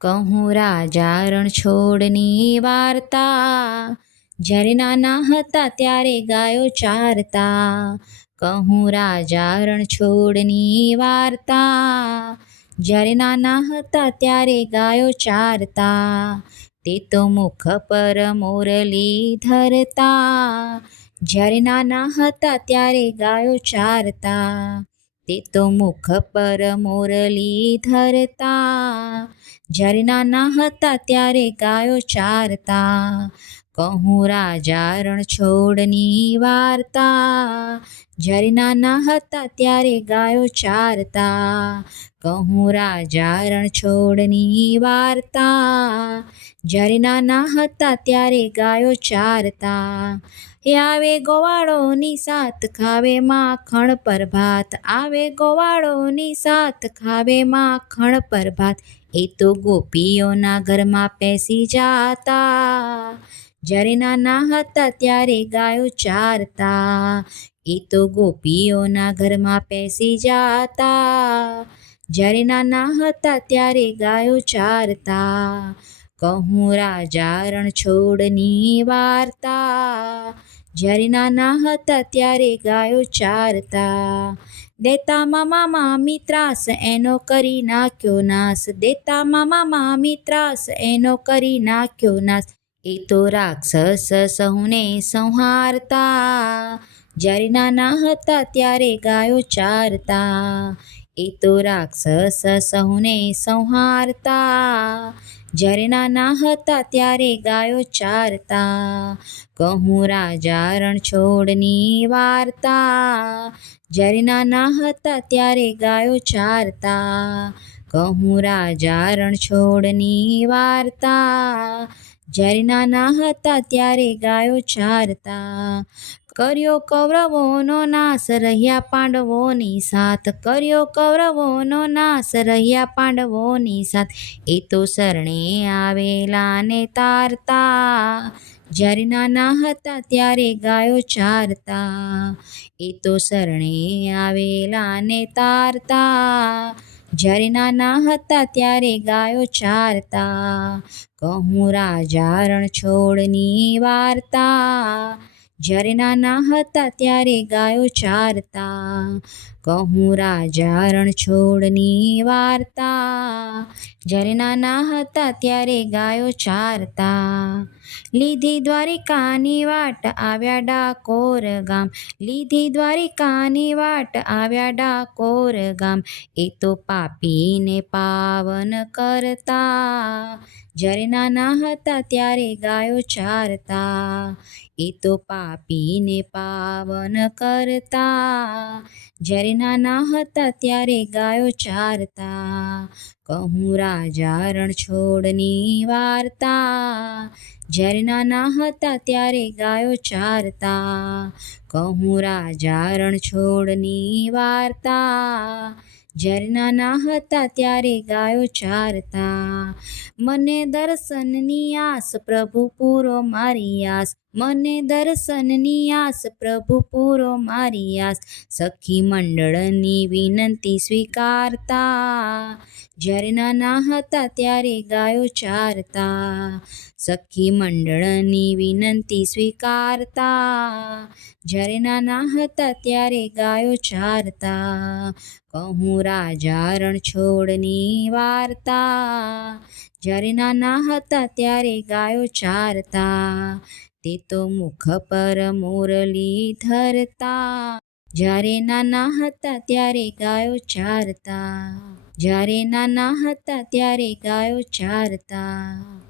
કહું રાજા રણછોડની વાર્તા, જ્યારે નાના હતા ત્યારે ગાયો ચારતા. કહું રાજા રણછોડની વાર્તા, જ્યારે નાના હતા ત્યારે ગાયો ચારતા. તે તો મુખ પર મોરલી ધરતા, જ્યારે નાના હતા ત્યારે ગાયો ચારતા. તે તો મુખ પર મોરલી ધરતા, જ્યારે નાના હતા ત્યારે ગાયો ચારતા. કહું રાજા રણછોડની વાર્તા, જ્યારે નાના હતા ત્યારે ગાયો ચારતા. કહું રાજા રણછોડની વાર્તા, જ્યારે નાના હતા ત્યારે ગાયો ચારતા. આવે ગોવાળોની સાથ ખાવે માખણ પર ભાત, આવે ગોવાળોની સાથ ખાવે માખણ પર ભાત. એ તો ગોપીઓના ઘરમાં પેસી જાતા, જ્યારે નાના હતા ત્યારે ગાયો ચારતા. એ તો ગોપીઓના ઘરમાં પેસી જાતા, જ્યારે નાના હતા ત્યારે ગાયો ચારતા. કહું રાજા રણછોડની વાર્તા, જ્યારે નાના હતા ત્યારે ગાયો ચારતા. દેતા મામા મામી ત્રાસ એનો કરી નાખ્યો નાશ, દેતા મામા મામી ત્રાસ એનો કરી નાખ્યો નાશ. એ તો રાક્ષસ સહુને સંહારતા, જ્યારે નાના હતા ત્યારે ગાયો ચારતા. એ તો રાક્ષસ સહુને સંહારતા, જ્યારે નાના હતા ત્યારે ગાયો ચારતા. કહું રાજા રણછોડની વાર્તા, જ્યારે નાના હતા ત્યારે ગાયો ચારતા. કહું રાજા રણછોડની વાર્તા, જ્યારે નાના હતા ત્યારે ગાયો ચારતા. કર્યો કૌરવોનો નાશ રહ્યા પાંડવોની સાથ, કર્યો કૌરવોનો નાશ રહ્યા પાંડવોની સાથ. એ તો શરણે આવેલાને તારતા, જ્યારે નાના હતા ત્યારે ગાયો ચારતા. એ તો શરણે આવેલાને તારતા, જ્યારે નાના હતા ત્યારે ગાયો ચારતા. કહું રાજા રણછોડની વાર્તા, જ્યારે નાના હતા ત્યારે ગાયો ચારતા. કહું રાજા રણછોડની વાર્તા, જ્યારે નાના હતા ત્યારે ગાયો ચારતા. લીધી દ્વારિકાની વાટ આવ્યા ડાકોર ગામ, લીધી દ્વારિકાની વાટ આવ્યા ડાકોર ગામ. એ તો પાપીને પાવન કરતા, જ્યારે નાના હતા ત્યારે ગાયો ચારતા. એ તો પાપીને પાવન કરતા, જ્યારે નાના હતા ત્યારે ગાયો ચારતા. કહું રાજા રણછોડની વાર્તા, જ્યારે નાના હતા ત્યારે ગાયો ચારતા. કહું રાજા રણછોડની વાર્તા, જ્યારે નાના હતા ત્યારે ગાયો ચારતા. મને દર્શનની આસ પ્રભુ પૂરો મારી આસ, મને દર્શનની આસ પ્રભુ પૂરો મારી આસ. સખી મંડળની વિનંતી સ્વીકારતા, જ્યારે નાના હતા ત્યારે ગાયો ચારતા. સખી મંડળની વિનંતી સ્વીકારતા, જ્યારે નાના હતા ત્યારે ગાયો ચારતા. કહું રાજા રણછોડની વાર્તા, જ્યારે નાના હતા ત્યારે ગાયો ચારતા. તે તો મુખ પર મોરલી ધરતા, જ્યારે નાના હતા ત્યારે ગાયો ચારતા. જ્યારે નાના હતા ત્યારે ગાયો ચારતા.